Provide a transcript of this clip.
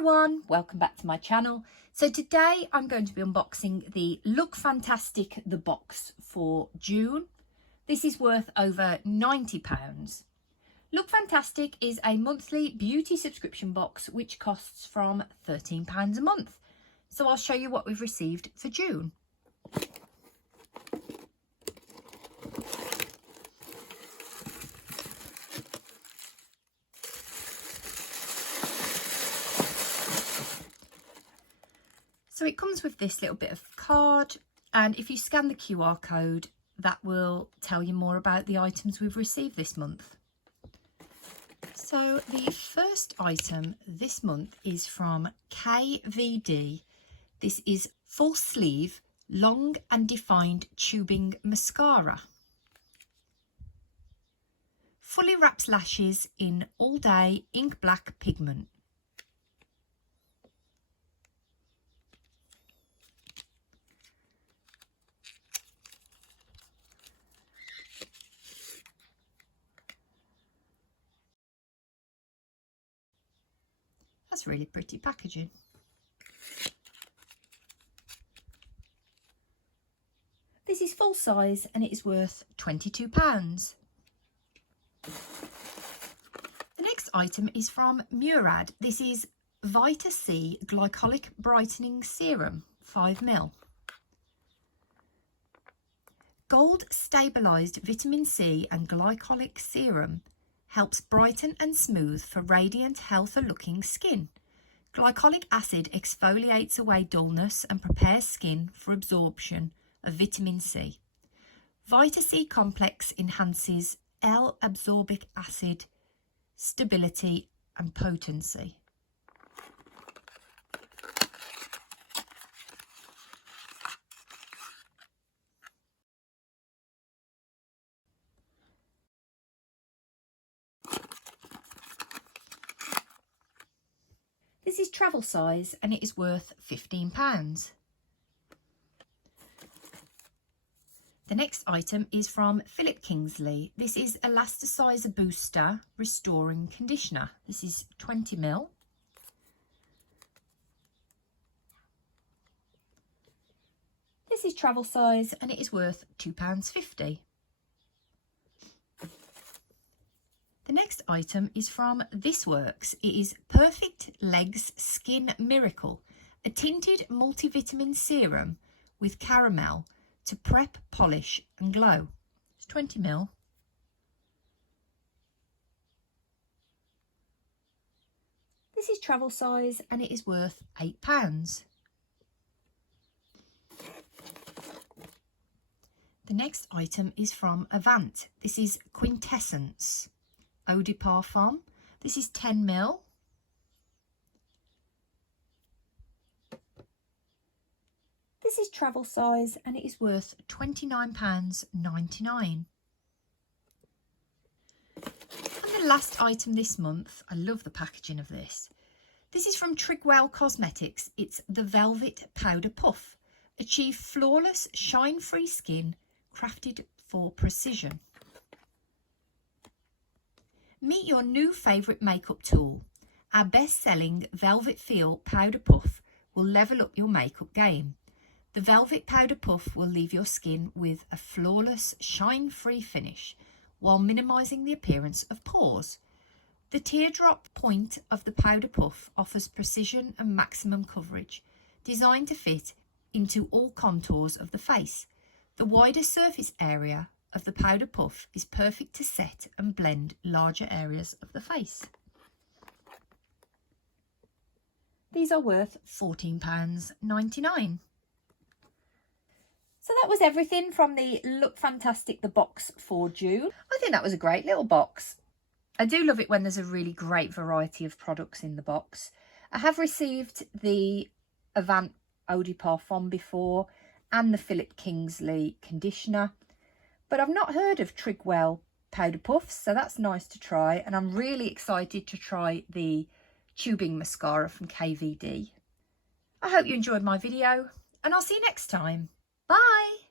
everyone, welcome back to my channel. So today I'm going to be unboxing the Lookfantastic the box for June. This is worth over £90. Lookfantastic is a monthly beauty subscription box which costs from £13 a month. So I'll show you what we've received for June. So it comes with this little bit of card, and if you scan the QR code, that will tell you more about the items we've received this month. So the first item this month is from KVD. This is full sleeve, long and defined tubing mascara. Fully wraps lashes in all day ink black pigment. That's really pretty packaging. This is full size and it is worth £22. The next item is from Murad. This is vita-c glycolic brightening serum, 5ml. Gold stabilised vitamin C and glycolic serum helps brighten and smooth for radiant, healthier looking skin. Glycolic acid exfoliates away dullness and prepares skin for absorption of vitamin C. vita-c complex enhances L-absorbic acid stability and potency. This is travel size and it is worth £15. The next item is from Kingsley. This is Elasticizer Booster Restoring Conditioner. This is 20ml. This is travel size and it is worth £2.50. The next item is from This Works. It is Perfect Legs Skin Miracle, a tinted multivitamin serum with caramel to prep, polish and glow. It's 20ml. This is travel size and it is worth £8. The next item is from Avant. This is Quintessence Eau de Parfum. This is 10ml. This is travel size and it is worth £29.99. And the last item this month, I love the packaging of this. This is from Trigwell Cosmetics. It's the Velvet Powder Puff. Achieve flawless, shine-free skin, crafted for precision. Meet your new favourite makeup tool. Our best-selling Velvet Feel Powder Puff will level up your makeup game. The Velvet Powder Puff will leave your skin with a flawless, shine-free finish while minimising the appearance of pores. The teardrop point of the powder puff offers precision and maximum coverage, designed to fit into all contours of the face. The wider surface area of the powder puff is perfect to set and blend larger areas of the face. These are worth £14.99. So that was everything from the Lookfantastic the box for June. I think that was a great little box. I do love it when there's a really great variety of products in the box. I have received the Avant Eau de Parfum before and the Kingsley conditioner, but I've not heard of Trigwell powder puffs, so that's nice to try. And I'm really excited to try the tubing mascara from KVD. I hope you enjoyed my video and I'll see you next time. Bye!